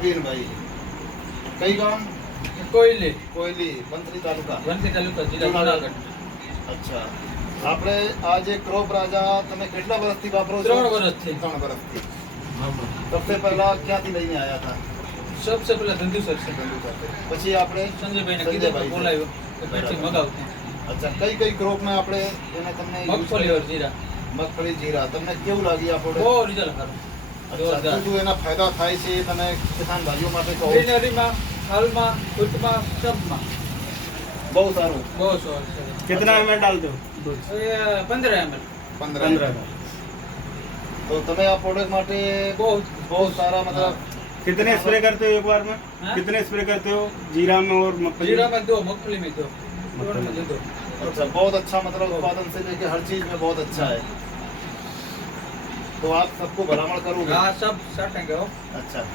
પ્રવીણભાઈ કઈ ગામ? કોયલી. કોયલી મંત્રી તાલુકા. વનથી તાલુકા જિલ્લા જુનાગઢ. અચ્છા. આપણે આ જે ક્રોપ રાજા તમે કેટલા વર્ષથી વાપરો છો? ત્રણ વર્ષથી. ત્રણ વર્ષથી. સબસે પહેલા ક્યાંથી લઈને આવ્યા હતા? સબસે પહેલા ધંધુ સર છે પછી આપણે સંજયભાઈને કીધું સંજયભાઈ બોલાવ્યો કે પેટથી મગાવતો અચ્છા કઈ કઈ ક્રોપમાં આપણે એને તમને મગફળી જીરા. મગફળી જીરા. તમને કેવું લાગી આ બહુ રિઝલ્ટ સારું. શું શું એના ફાયદા થાય છે એ તમે કિસાન ભાઈઓ માટે કહો ગ્રીનરીમાં હાલમાં ફૂટમાં સબમાં બહુ સારું બહુ સરસ છે कितना एम एल डालते हो दूध એ પંદર એમએલ પંદર पंद्रह તો તમે આ પ્રોડક્ટ માટે બહુ બહુ સારા મતલબ कितने स्प्रे करते हो एक बार में हाँ? कितने स्प्रे करते हो जीरा में और मगफली जीरा में में दो मगफली में दो दोनों में दे दो अच्छा बहुत अच्छा मतलब उत्पादन से लेके हर चीज में बहुत अच्छा है तो आप सबको भलामण करूंगा हाँ सब साटेंगे हो अच्छा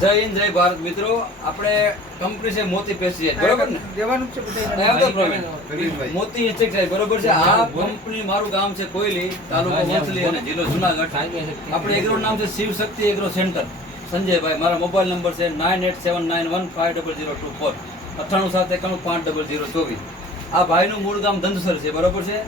જય હિન્દ જય ભારત મિત્રો આપણે કંપની છે મોતી પેસ્ટિસાઇડ બરોબર ને દેવાનું છે બધાને. આવ્યો તો પ્રવીણ? પ્રવીણભાઈ. મોતી ઇન્સેક્ટિસાઇડ બરોબર છે આ કંપની મારું ગામ છે કોયલી તાલુકો વંથલી અને જિલ્લો જુનાગઢ આપણે એગ્રો નામ છે શિવ શક્તિ એગ્રો સેન્ટર સંજયભાઈ મારા મોબાઈલ નંબર છે nine eight seven nine one five double zero two four અઠ્ઠાણું સાત એકાણું પાંચ ડબલ ઝીરો ચોવીસ આ ભાઈનું મૂળ ગામ ધંધસર છે બરોબર છે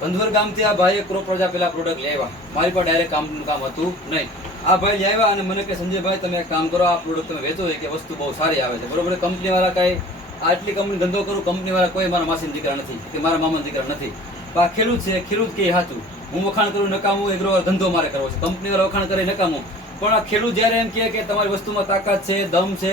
ધંધસર ગામથી આ ભાઈએ ક્રોપ પ્રજા પેલા પ્રોડક્ટ લેવા મારી પાસે ડાયરેક્ટ કામનું કામ હતું નહીં. આ ભાઈ લેવા અને મને કે સંજયભાઈ, તમે એક કામ કરો, આ પ્રોડક્ટ તમે વેચો કે વસ્તુ બહુ સારી આવે છે. બરોબર? કંપનીવાળા કાંઈ આટલી કંપની ધંધો કરું કંપની વાળા કોઈ મારા માસીના દીકરા નથી, કે મારા મામાના દીકરા નથી. આ ખેડૂત છે ખેડૂત કે સાચું હું વખાણ કરું, નકામું એગ્રો ધંધો મારે કરવો છે. કંપનીવાળા વખાણ કરે, નકામું. પણ આ ખેડૂત જ્યારે એમ કહે કે તમારી વસ્તુમાં તાકાત છે, દમ છે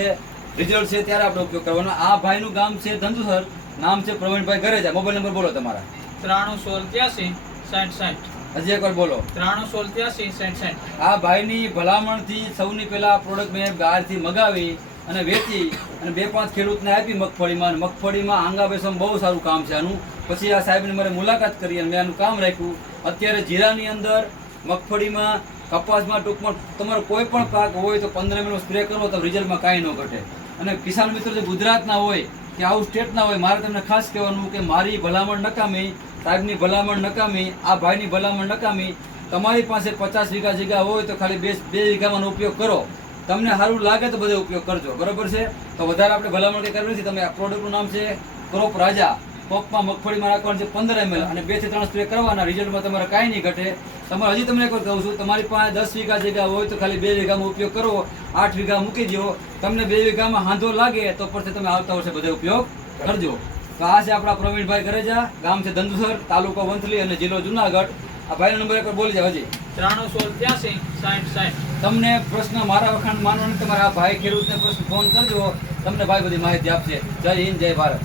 રિઝલ્ટ છે, ત્યારે આપણે ઉપયોગ કરવાનો. આ ભાઈનું ગામ છે ધંધુસર, નામ છે પ્રવીણભાઈ ઘરેજા મોબાઈલ નંબર બોલો તમારા. ત્રાણું સોળ ત્યાસી સાઠ સાઠ. હજી એકવાર બોલો. ત્રાણું સોળ ત્યાસી સાઠ સાઠ. આ ભાઈની ભલામણથી સૌની પહેલા પ્રોડક્ટ મેં બહારથી મગાવી અને વેચી અને બે પાંચ ખેડૂતને આપી મગફળીમાં. અને મગફળીમાં આંગા બેસવામાં બહુ સારું કામ છે આનું. પછી આ સાહેબની મારે મુલાકાત કરી અને મેં આનું કામ રાખ્યું. અત્યારે જીરાની અંદર મગફળીમાં કપાસમાં ટૂંકમાં તમારો કોઈ પણ પાક હોય તો પંદર મિનિટ સ્પ્રે કરો તો રિઝલ્ટમાં કાંઈ ન ઘટે. અને કિસાન મિત્રો જે ગુજરાતના હોય કે આઉટ સ્ટેટના હોય મારે તમને ખાસ કહેવાનું કે મારી ભલામણ નકામી સાહેબની ભલામણ નકામી, આ ભાઈની ભલામણ નકામી. તમારી પાસે પચાસ વીઘા જગ્યા હોય તો ખાલી બે બે વીઘામાં ઉપયોગ કરો. તમને સારું લાગે તો બધો ઉપયોગ કરજો. બરોબર છે? તો વધારે આપણે ભલામણ કંઈ કરવી નથી. તમે આ પ્રોડક્ટનું નામ છે ક્રોપ રાજા. કોપમાં મગફળીમાં રાખવાનું છે પંદર એમએલ અને બેથી ત્રણ સ્પ્રે કરવાના. રિઝલ્ટમાં તમારે કાંઈ નહીં ઘટે. તમારે હજી તમને વાર કહું છું, તમારી પાસે દસ વીઘા જગ્યા હોય તો ખાલી બે વીઘામાં ઉપયોગ કરો. આઠ વીઘા મૂકી દો તમને બે વીઘામાં હાંધો લાગે તો પરથી તમે આવતા વર્ષે બધો ઉપયોગ કરજો. તો આ છે આપણા પ્રવીણભાઈ ગરેજા ગામ છે ધંધુસર તાલુકો વંથલી અને જિલ્લો જુનાગઢ. આ ભાઈનો નંબર એક બોલી જાવ હજી. ત્રાણું સોળ ત્યાસી સાઠ સાઠ તમને પ્રશ્ન મારા વખાણ માનો ને તમારા આ ભાઈ ખેડૂતને પ્રશ્ન ફોન કરજો. તમને ભાઈ બધી માહિતી આપશે. જય હિન્દ જય ભારત.